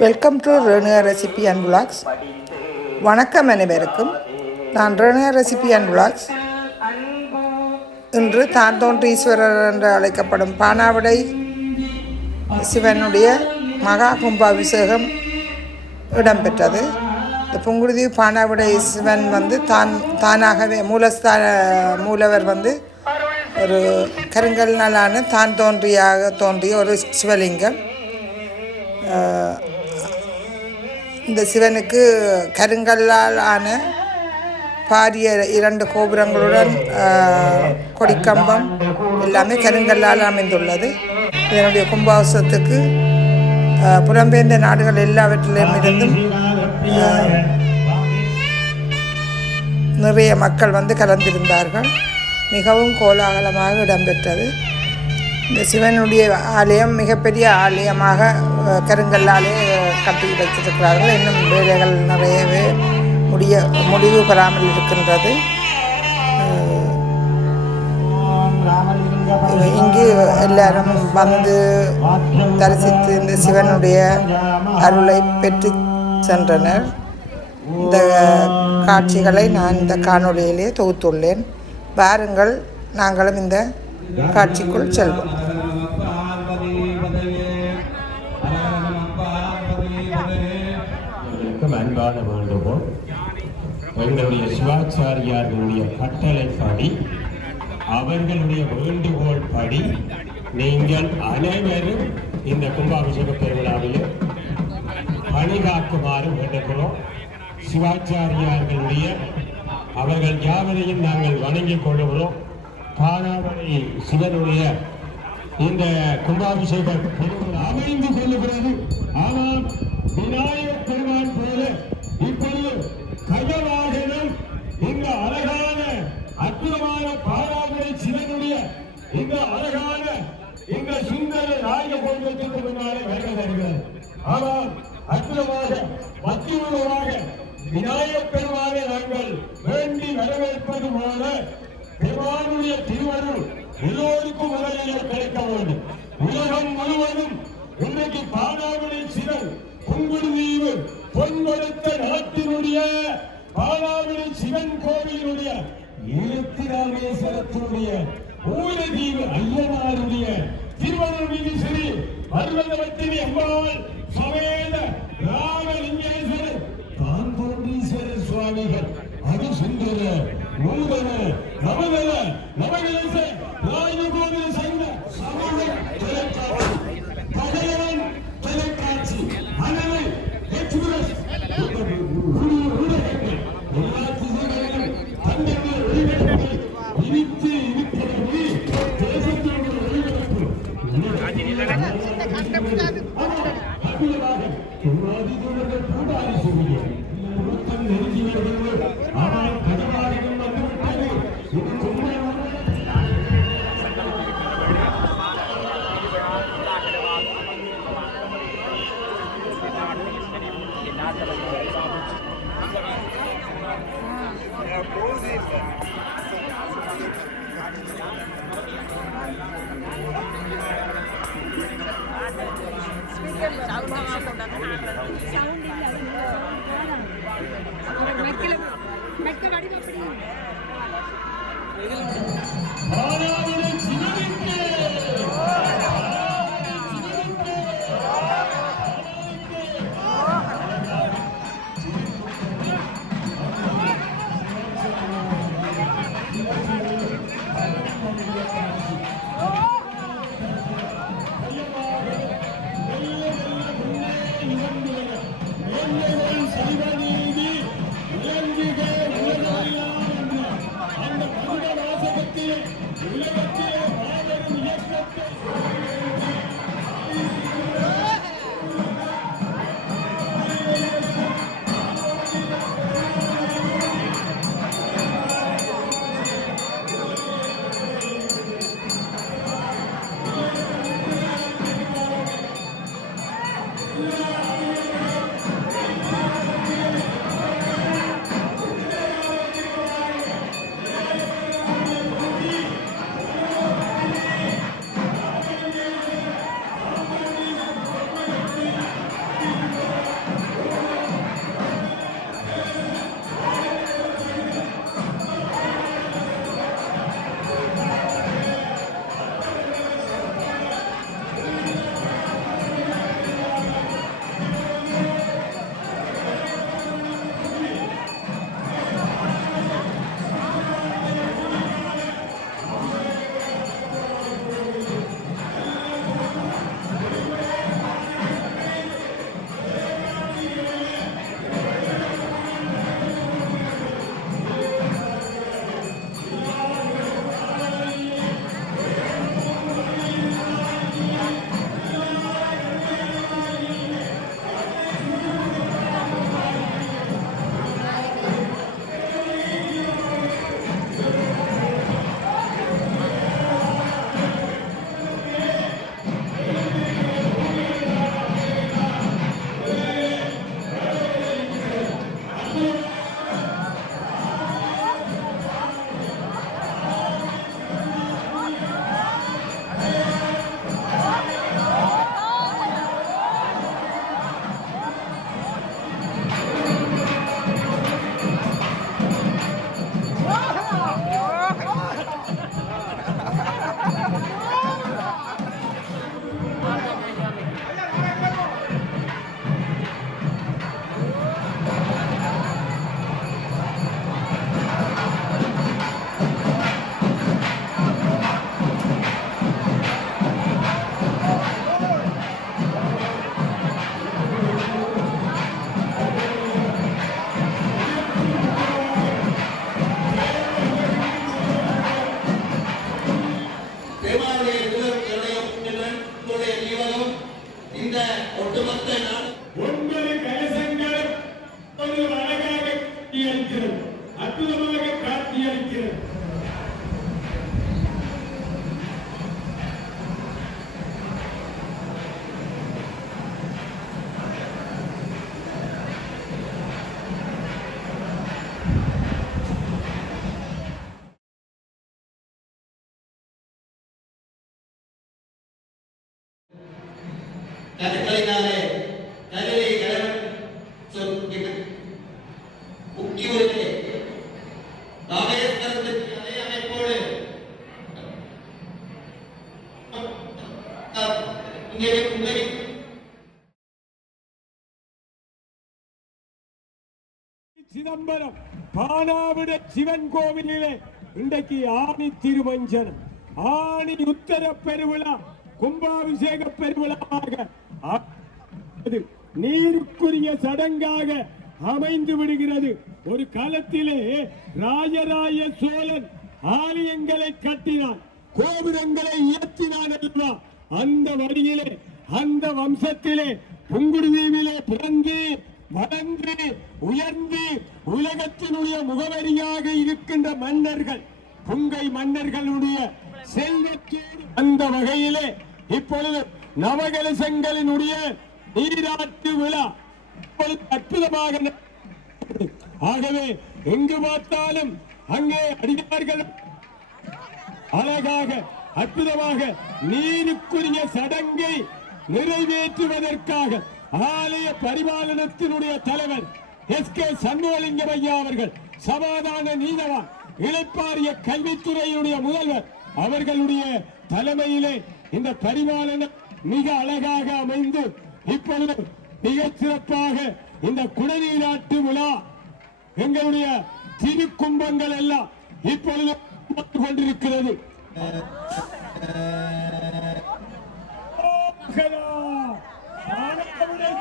Welcome to Renuka recipe and vlogs. வணக்கம் அனைவருக்கும். நான் ரேணுகா ரெசிபி அண்ட் விலாக்ஸ். இன்று தான் தோன்றி ஈஸ்வரர் என்று அழைக்கப்படும் பானாவிடை சிவனுடைய மகா கும்பாபிஷேகம் இடம்பெற்றது. இந்த புங்குடுதீவு பானாவிடை சிவன் தானாகவே மூலவர் ஒரு கருங்கல்னாலான தான் தோன்றிய ஒரு சிவலிங்கம். இந்த சிவனுக்கு கருங்கல்லால் ஆன பாரிய 2 கோபுரங்களுடன் கொடிக்கம்பம் எல்லாமே கருங்கல்லால் அமைந்துள்ளது. இதனுடைய கும்பாபிஷேகத்துக்கு புலம்பெயர்ந்த நாடுகள் எல்லாவற்றிலுமிருந்தும் நிறைய மக்கள் கலந்திருந்தார்கள். மிகவும் கோலாகலமாக இடம்பெற்றது. இந்த சிவனுடைய ஆலயம் மிகப்பெரிய ஆலயமாக கருங்கல்லாலே கட்டி வைத்திருக்கிறார்கள். இன்னும் வேலைகள் நிறையவே முடிவு பெறாமல் இருக்கின்றது. இங்கு எல்லாரும் தரிசித்து இந்த சிவனுடைய அருளை பெற்று சென்றனர். இந்த காட்சிகளை நான் இந்த காணொளியிலே தொகுத்துள்ளேன். வாருங்கள், நாங்களும் இந்த காட்சிக்குள் செல்வோம். அன்பான வேண்டுகோள், எங்களுடைய சிவாச்சாரியார்களுடைய கட்டளைப்படி, அவர்களுடைய வேண்டுகோள் படி நீங்கள் அனைவரும் இந்த கும்பாபிஷேக பெருவிழாவில் பணிகாக்குமாறு வேண்டுகிறோம். சிவாச்சாரியார்களுடைய அவர்கள் யாவரையும் நாங்கள் வணங்கிக் கொள்ளுகிறோம். பானாவிடை சிவனுடைய இந்த கும்பாபிஷேக பெருவிழா அமைந்து கொள்ளுகிறது. ஆனால் விநாயகர் பெருமான் போல இப்பொழுது கஜவாகனம் இந்த அழகான அற்புதமான பானாவிடை சிவனுடைய இந்த அழகான இந்த சுந்தர நாயக கோபுரத்திற்கு முன்னாலே வருகிறது. ஆனால் அற்புதமாக மத்தியுள்ளதாக விநாயகர் பெருமானை நாங்கள் வேண்டி வரவேற்பது போல பெருமானுடைய திருவருள் எல்லோருக்கும் முதலில் கிடைக்க வேண்டும். உலகம் முழுவதும் இன்றைக்கு பானாவிடை சிவன் புங்குடுதீவு பொன்கொடுத்த நாட்டினுடைய பானாவிடை சிவன் கோவிலுடைய ஏத்திராமேஸ்வரத்தினுடைய ஊரதீவு ஐயனாருடைய திருவருள் மீது ஸ்ரீ பர்வதவர்த்தினி அம்பாள் சமேத ராமலிங்கேஸ்வரர் தாந்தோன்றீஸ்வரர் சுவாமிகள் அது சுந்தர நூதன நவதன நவகேச ராஜகோவில சங்க சமூக பகையவன் தொலைக்காட்சி அனலை எக்ஸ்பிரஸ் ஊடகங்கள் எல்லா திசைகளிலும் தங்கள் ஒளிபரப்பை இனித்து இருக்கிறது. தேசத்தினுடைய ஒளிபரப்பு கூடாது சொல்லுங்க நெருங்கி வருகிறது. ஆனால் கஜவாகனம் வந்துவிட்டது. கருக்களினாலே கருவை கடவுள் முக்கிய ராமேஸ்வரத்துக்கு அதே அமைப்போடு சிதம்பரம் பானாவிட சிவன் கோவிலிலே இன்றைக்கு ஆணி திருமஞ்சனம், ஆணி உத்தர பெருவிழா, கும்பாபிஷேக பெருவிழாவாக நீருக்குரிய சடங்காக அமைந்து விடுகிறது. ஒரு காலத்திலே ராஜராஜ சோழன் ஆலயங்களை கட்டினான், கோபுரங்களை உயர்த்தினான் அல்லவா? அந்த வழியிலே அந்த வம்சத்திலே புங்குடுதீவிலே பிறந்து வளர்ந்து உயர்ந்து உலகத்தினுடைய முகவரியாக இருக்கின்ற மன்னர்கள் புங்கை மன்னர்களுடைய செல்வத்தோடு அந்த வகையிலே இப்பொழுது நவகலசங்களினுடைய நீராட்டு விழா அற்புதமாக. ஆகவே எங்கு பார்த்தாலும் அங்கே அடியார்கள் அழகாக அற்புதமாக நீருக்குரிய சடங்கை நிறைவேற்றுவதற்காக ஆலய பரிபாலனத்தினுடைய தலைவர் எஸ்.கே. சண்முகலிங்கம் ஐயா அவர்கள், சமாதான நீதவான், இளைப்பாறிய கல்வித்துறையினுடைய முதல்வர் அவர்களுடைய தலைமையிலே இந்த பரிபாலனம் மிக அழகாக அமைந்து இப்பொழுது மிக சிறப்பாக இந்த குடநீராட்டு விழா எங்களுடைய திருக்கும்பங்கள் எல்லாம் இப்பொழுது கொண்டிருக்கிறது.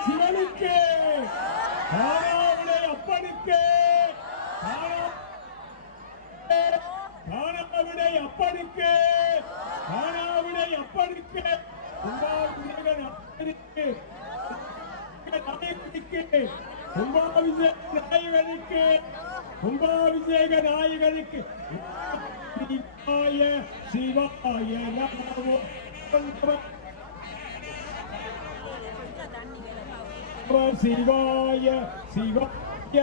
சிவனுக்கு அப்பனுக்கு காணாவிடை அப்பனுக்கு காணாவிடை அப்பனுக்கு கும்பாபிஷேக நாயகனுக்கு கும்பாபிஷேக நாயகனுக்கு சிவாய நமோ சிவாய சிவாய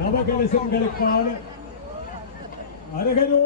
நவகலசங்களுக்கான அரகரோ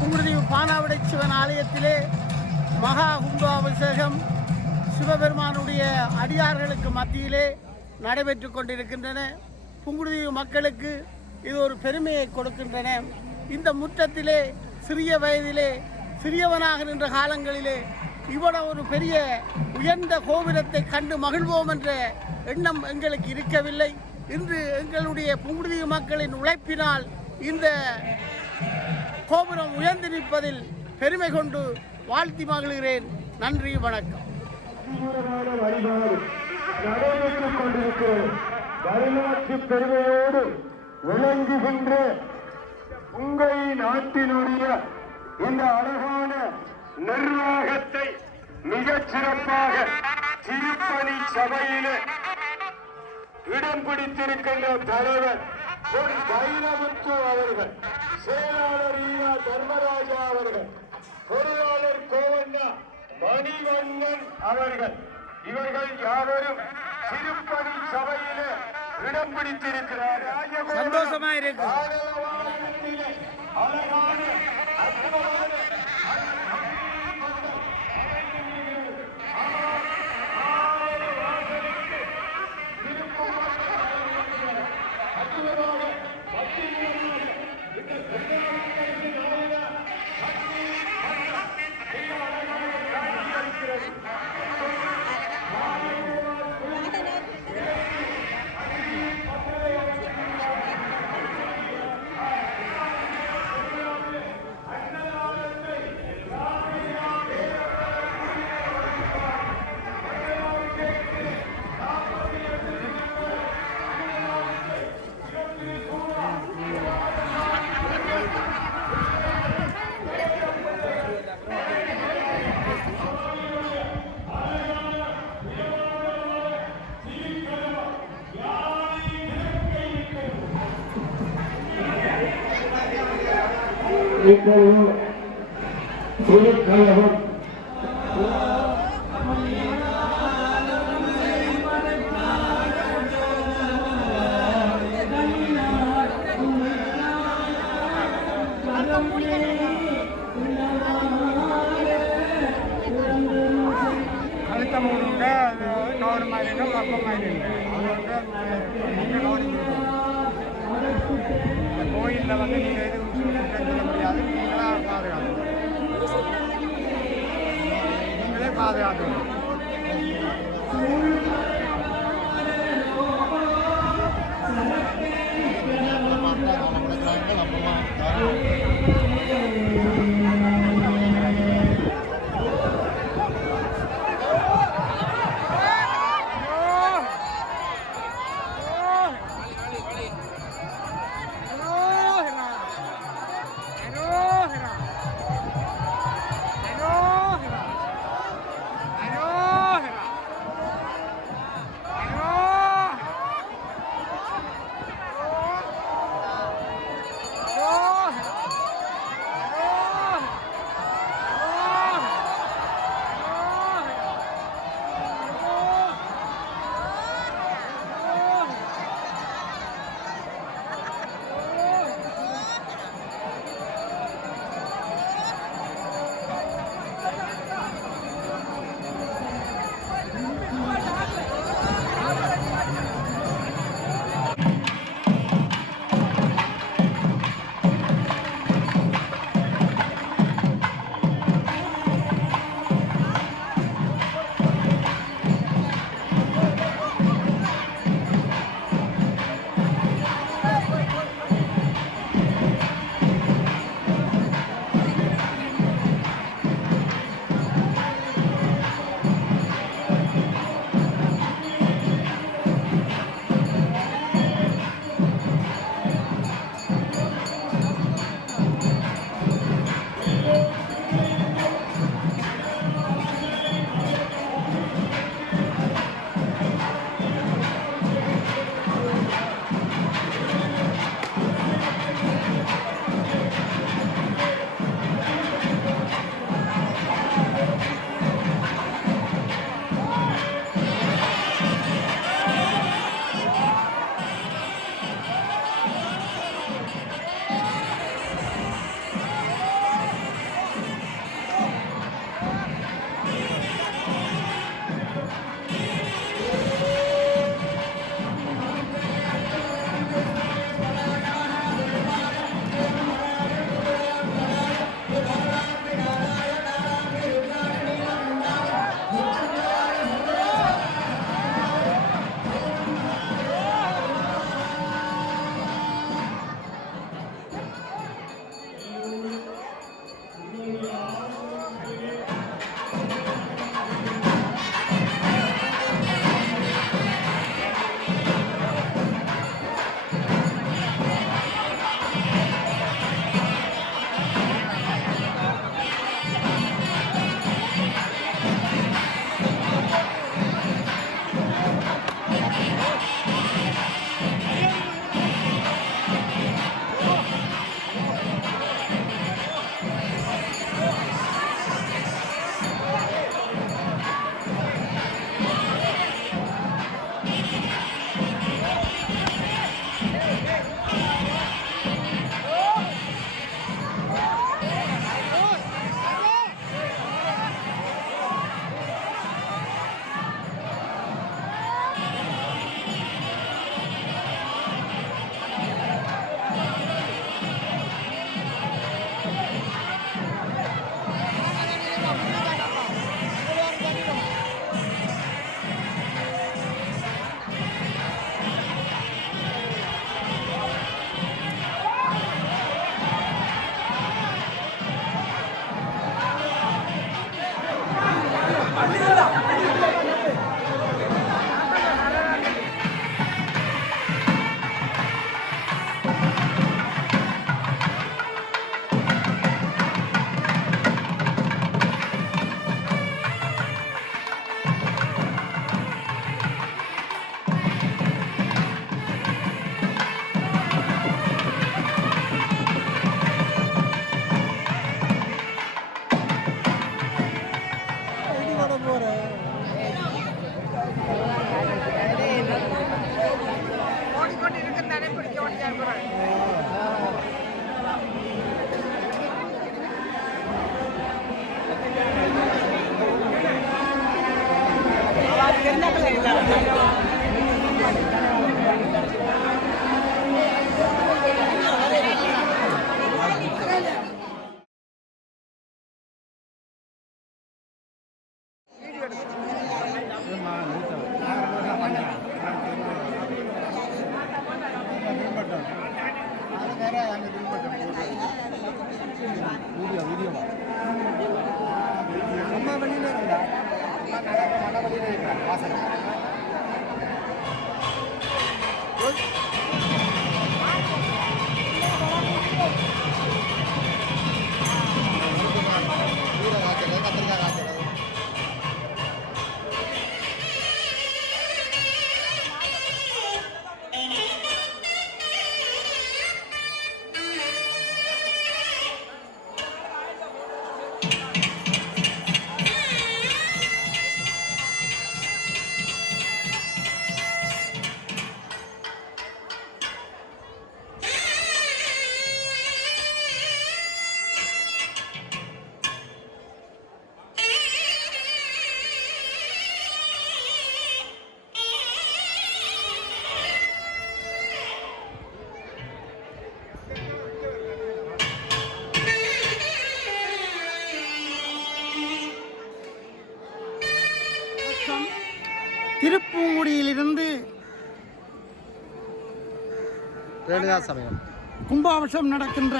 புங்குடுதீவு பானாவிடை சிவன் ஆலயத்திலே மகா கும்பாபிஷேகம் சிவபெருமானுடைய அடியார்களுக்கு மத்தியிலே நடைபெற்று கொண்டிருக்கின்றன. புங்குடுதீவு மக்களுக்கு இது ஒரு பெருமையை கொடுக்கின்றன. இந்த முற்றத்திலே சிறிய வயதிலே சிறியவனாக நின்ற காலங்களிலே இவ்வளவு ஒரு பெரிய உயர்ந்த கோபுரத்தை கண்டு மகிழ்வோம் என்ற எண்ணம் எங்களுக்கு இருக்கவில்லை. இன்று எங்களுடைய புங்குடுதீவு மக்களின் உழைப்பினால் இந்த கோபுரம் உயர்ந்து நிற்பதில் பெருமை கொண்டு வாழ்த்தி மகிழ்கிறேன். நன்றி, வணக்கம். நடைபெற்றுக் கொண்டிருக்கிறது. வரலாற்று பெருமையோடு விளங்குகின்ற உங்கள் நாட்டினுடைய இந்த அழகான நிர்வாகத்தை மிகச் சிறப்பாக திருப்பணி சபையிலே இடம் பிடித்திருக்கின்ற தலைவர் பொன் வைரமுத்து அவர்கள், செயலாளர் ஈரா தர்மராஜா அவர்கள், பொருளாளர் கோவண்ணா மணிவண்ணன் அவர்கள், இவர்கள் யாவரும் திருப்பதி சபையிலே இடம் பிடித்திருக்கிறார். சந்தோஷமா இருக்கு. ஆரவாரத்திலே அழகான அற்புதமான இப்பொழுது பொதுக்கழகம் அடுத்த மூணுங்க கவர் மாதிரி பக்கம் மாதிரி கோயிலில் வந்து நீங்கள் எதுவும் சொல்ல முடியாது. நீங்களாக பாதுகாக்கணும். நீங்களே பாதுகாக்கணும். திருப்பூங்குடியிலிருந்து கும்பாபிஷேகம் நடக்கின்ற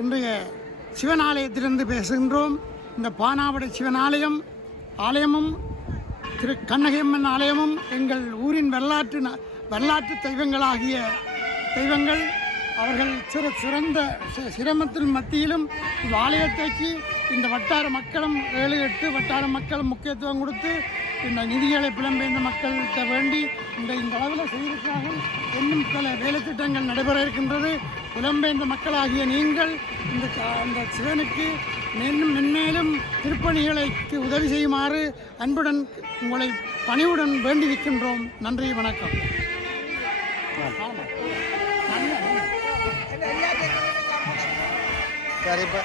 இன்றைய சிவன் ஆலயத்திலிருந்து பேசுகின்றோம். இந்த பானாவடை சிவன் ஆலயமும் திரு கண்ணகியம்மன் ஆலயமும் எங்கள் ஊரின் வரலாற்று தெய்வங்களாகிய தெய்வங்கள். அவர்கள் சிறந்த சிரமத்தின் மத்தியிலும் இந்த ஆலயத்தைக்கு இந்த வட்டார மக்களும் 7-8 வட்டார மக்களும் முக்கியத்துவம் கொடுத்து இந்த நிதிகளை புலம்பெயர்ந்த மக்கள்கிட்ட வேண்டி இந்த அளவில் செய்திருக்கிறார்கள். இன்னும் பல வேலை திட்டங்கள் நடைபெற இருக்கின்றது. புலம்பெயர்ந்த மக்களாகிய நீங்கள் இந்த சிவனுக்கு மென்மேலும் திருப்பணிகளுக்கு உதவி செய்யுமாறு அன்புடன் உங்களை பணிவுடன் வேண்டி நிற்கின்றோம். நன்றி, வணக்கம். சரி, இப்போ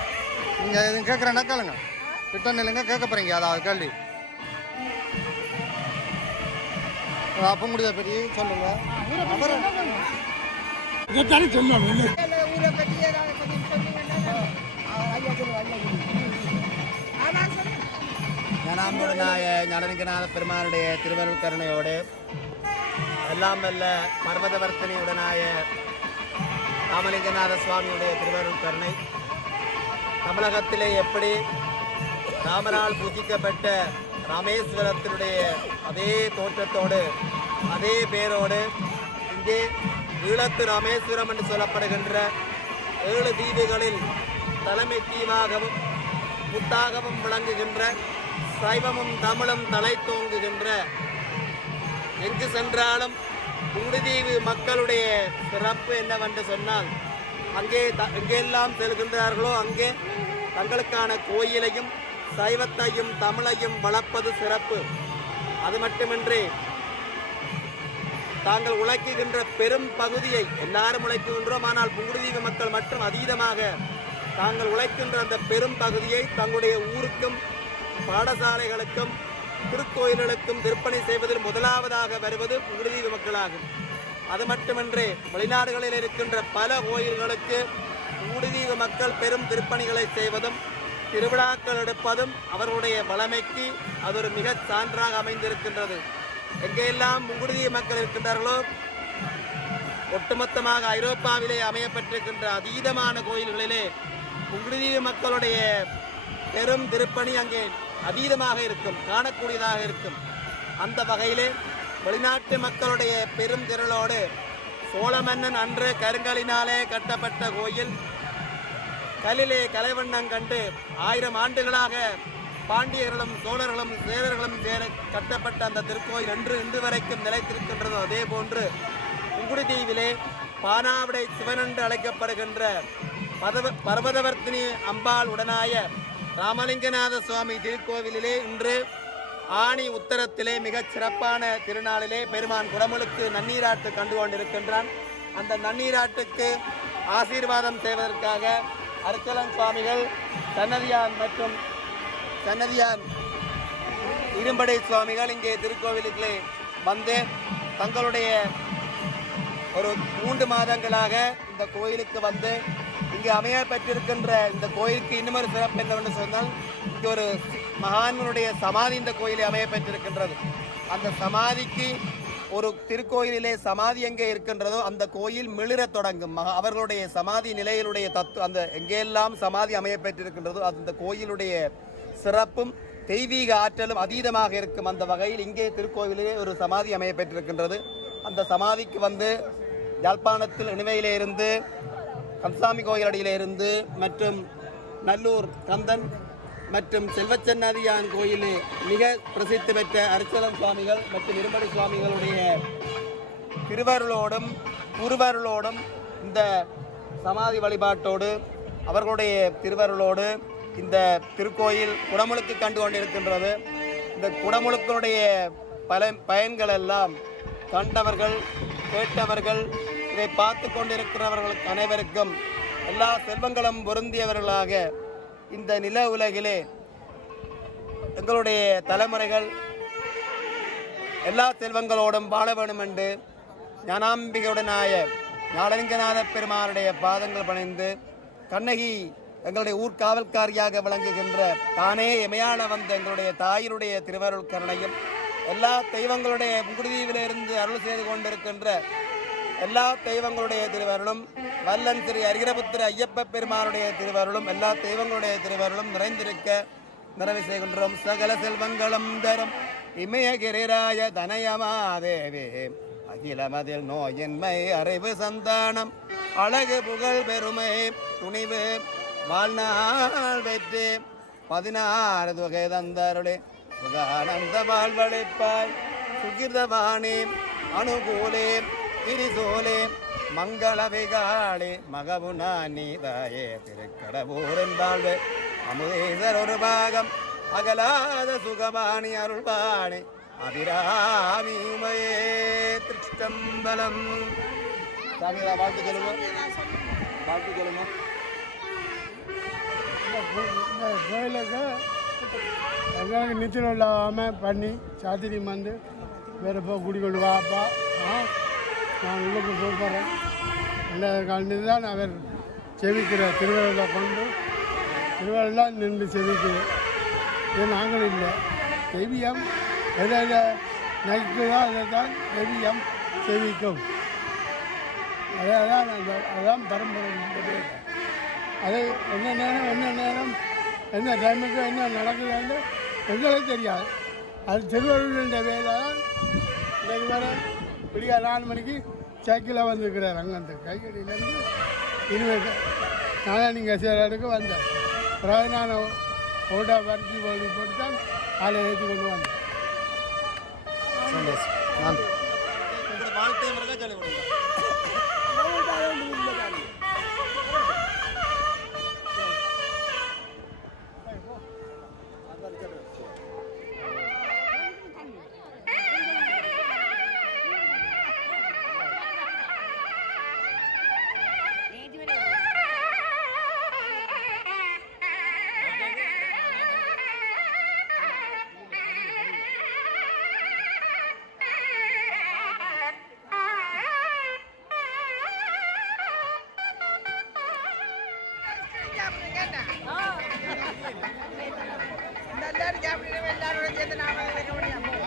நீங்கள் எதுவும் கேட்குறேன்னா கேளுங்க. ரிட்டர்ன் இல்லைங்க கேட்க போகிறீங்க அதாவது கேள்வி. அப்போ முடியாத பெரிய சொல்லுங்க. ஞானாம்புடனாய ஞானலிங்கநாத பெருமானுடைய திருவருள் கருணையோடு எல்லாம் வல்ல பர்வதவர்த்தனையுடனாய ராமலிங்கநாத சுவாமியுடைய திருவருள் கருணை தமிழகத்திலே எப்படி ராமனால் பூஜிக்கப்பட்ட ராமேஸ்வரத்தினுடைய அதே தோற்றத்தோடு அதே பேரோடு இங்கே ஈழத்து ராமேஸ்வரம் என்று சொல்லப்படுகின்ற 7 தீவுகளில் தலைமை தீவாகவும் முத்தாகவும் விளங்குகின்ற சைவமும் தமிழும் தலை தோங்குகின்ற எங்கு சென்றாலும் புங்குடுதீவு மக்களுடைய சிறப்பு என்னவென்று சொன்னால் அங்கே எங்கெல்லாம் செல்கின்றார்களோ அங்கே தங்களுக்கான கோயிலையும் சைவத்தையும் தமிழையும் வளர்ப்பது சிறப்பு. அது மட்டுமின்றி தாங்கள் உழைக்குகின்ற பெரும் பகுதியை எல்லாரும் உழைக்குகின்றோம், ஆனால் புங்குடுதீவு மக்கள் மற்றும் அதீதமாக தாங்கள் உழைக்கின்ற அந்த பெரும் பகுதியை தங்களுடைய ஊருக்கும் பாடசாலைகளுக்கும் திருக்கோயில்களுக்கும் திருப்பணி செய்வதில் முதலாவதாக வருவது புங்குடுதீவு மக்களாகும். அது மட்டுமின்றி வெளிநாடுகளில் இருக்கின்ற பல கோயில்களுக்கு புங்குடுதீவு மக்கள் பெரும் திருப்பணிகளை செய்வதும் திருவிழாக்கள் எடுப்பதும் அவர்களுடைய வளமைக்கு அது ஒரு மிக சான்றாக அமைந்திருக்கின்றது. எங்கெல்லாம் புங்குடுதீவு மக்கள் இருக்கின்றார்களோ ஒட்டுமொத்தமாக ஐரோப்பாவிலே அமையப்பட்டிருக்கின்ற அதீதமான கோயில்களிலே புங்குடுதீவு மக்களுடைய பெரும் திருப்பணி அங்கே அதீதமாக இருக்கும், காணக்கூடியதாக இருக்கும். அந்த வகையிலே வெளிநாட்டு மக்களுடைய பெரும் திரளோடு சோழ மன்னன் அன்று கருங்கலினாலே கட்டப்பட்ட கோயில் கல்லிலே கலைவண்ணம் கண்டு 1000 ஆண்டுகளாக பாண்டியர்களும் சோழர்களும் சேரர்களும் கட்டப்பட்ட அந்த திருக்கோயில் இன்று வரைக்கும் நிலைத்திருக்கின்றதோ அதே போன்று புங்குடுதீவிலே பானாவடை சிவன் என்று அழைக்கப்படுகின்ற பர்வதவர்த்தினி அம்பாள் உடனாய ராமலிங்கநாத சுவாமி திருக்கோவிலிலே இன்று ஆணி உத்தரத்திலே மிகச் சிறப்பான திருநாளிலே பெருமான் குடமுழுக்கு நன்னீராட்டு கண்டு கொண்டிருக்கின்றான். அந்த நன்னீராட்டுக்கு ஆசீர்வாதம் செய்வதற்காக அருச்சலன் சுவாமிகள் சன்னதியான் மற்றும் சன்னதியான் இரும்படை சுவாமிகள் இங்கே திருக்கோவிலுக்கு வந்து தங்களுடைய ஒரு 3 மாதங்களாக இந்த கோயிலுக்கு வந்து இங்கே அமைய பெற்றிருக்கின்ற இந்த கோயிலுக்கு இன்னும் சிறப்பு என்னவென்று சொன்னால் இங்கே ஒரு மகான்களுடைய சமாதி இந்த கோயிலில் அமைய பெற்றிருக்கின்றது. அந்த சமாதிக்கு ஒரு திருக்கோயிலிலே சமாதி எங்கே இருக்கின்றதோ அந்த கோயில் மிளிர தொடங்கும். அவர்களுடைய சமாதி நிலையிலுடைய அந்த எங்கெல்லாம் சமாதி அமைய பெற்றிருக்கின்றதோ அந்த கோயிலுடைய சிறப்பும் தெய்வீக ஆற்றலும் அதீதமாக இருக்கும். அந்த வகையில் இங்கே திருக்கோவிலே ஒரு சமாதி அமைய பெற்றிருக்கின்றது. அந்த சமாதிக்கு வந்து யாழ்ப்பாணத்தில் இணுவையிலே இருந்து கந்தசாமி கோயிலடியிலே இருந்து மற்றும் நல்லூர் கந்தன் மற்றும் செல்வச்சன்னதியான் கோயிலே மிக பிரசித்தி பெற்ற அரிச்சலம் சுவாமிகள் மற்றும் இருமடி சுவாமிகளுடைய திருவருளோடும் குருவருளோடும் இந்த சமாதி வழிபாட்டோடு அவர்களுடைய திருவருளோடு இந்த திருக்கோயில் குடமுழுக்கு கண்டு கொண்டிருக்கின்றது. இந்த குடமுழுக்கினுடைய பயன்கள் எல்லாம் கண்டவர்கள் கேட்டவர்கள் இதை பார்த்து கொண்டிருக்கிறவர்களுக்கு அனைவருக்கும் எல்லா செல்வங்களும் பொருந்தியவர்களாக இந்த நில உலகிலே எங்களுடைய தலைமுறைகள் எல்லா செல்வங்களோடும் வாழ வேண்டும் என்று ஞானாம்பிகையுடனாய ஞானலிங்கநாத பெருமானுடைய பாதங்கள் பணிந்து கண்ணகி எங்களுடைய ஊர்காவல்காரியாக விளங்குகின்ற தானே எமையான வந்த எங்களுடைய தாயினுடைய திருவருள் கருணையும் எல்லா தெய்வங்களுடைய புங்குடுதீவிலிருந்து அருள் செய்து கொண்டிருக்கின்ற எல்லா தெய்வங்களுடைய திருவருளும் வல்லன் திரு அரிகரபுத்திர ஐயப்ப பெருமானுடைய திருவருளும் எல்லா தெய்வங்களுடைய திருவருளும் நிறைந்திருக்க நிறைவு செய்கின்றோம். சகல செல்வங்களும் தரும் இமயகிரிராய தனயமாதேவே அகிலமதில் நோயின்மை அறிவு சந்தானம் அழகு புகழ் பெருமை துணிவு வாழ்நாள் வெற்றி 16 தொகை தந்தருளே சுகானந்த வாழ்வழிப்பாய் சுகிர்தவாணி அனுகூலே திரிசோலே மங்கள விகாளே மகபுனா நீதாயே திருக்கடவூரின் வாழ்வு அமுதேசர் ஒரு பாகம் அகலாத சுகபாணி அருள்பாணி அபிராமி உமையே திருச்சம்பலம். சாமியா வாழ்த்து சொல்லுங்க, வாழ்த்து சொல்லுங்க. இந்த கோயிலுக்கு எங்களுக்கு நிச்சயம் இல்லாமல் பண்ணி சாத்திரி வந்து வேறு போ குடிக்கொண்டு வாப்பா நான் உள்ளுக்கு போகிறேன். எல்லா காலத்து தான் அவர் செவிக்கிற திருவிழா கொண்டு திருவிழா நின்று செவிக்கிறேன். இது நாங்கள் இல்லை. தெய்வீகம் எதை நைக்குதோ அதை தான் தெய்வீகம் செவிக்கும். அதான் பரம்பரை. அது என்ன நேரம் என்ன டைமுக்கு என்ன நடக்குதுன்னு எங்களுக்கு தெரியாது. அது திருவள்ளுவருடைய வேலை தான். இன்றைக்கு வர விடியா 4 மணிக்கு சைக்கிளில் வந்துருக்கிறார் அங்கே கைக்கடியிலேருந்து இனிமேல் நானே நீங்கள் சில இடத்துக்கு வந்தேன். பிறகு நான் ஓட்டா வரிச்சு போட்டு தான் ஆளை ஏற்றி கொண்டு வந்தேன். நன்றி. வாழ்த்து முருகா சொல்லி கொடுங்க.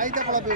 ஆயுத கலப்பு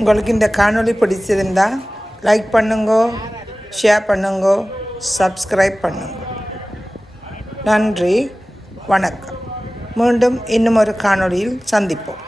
உங்களுக்கு இந்த காணொளி பிடிச்சிருந்தா லைக் பண்ணுங்க, ஷேர் பண்ணுங்க, சப்ஸ்கிரைப் பண்ணுங்கள். நன்றி, வணக்கம். மீண்டும் இன்னும் ஒரு காணொளியில் சந்திப்போம்.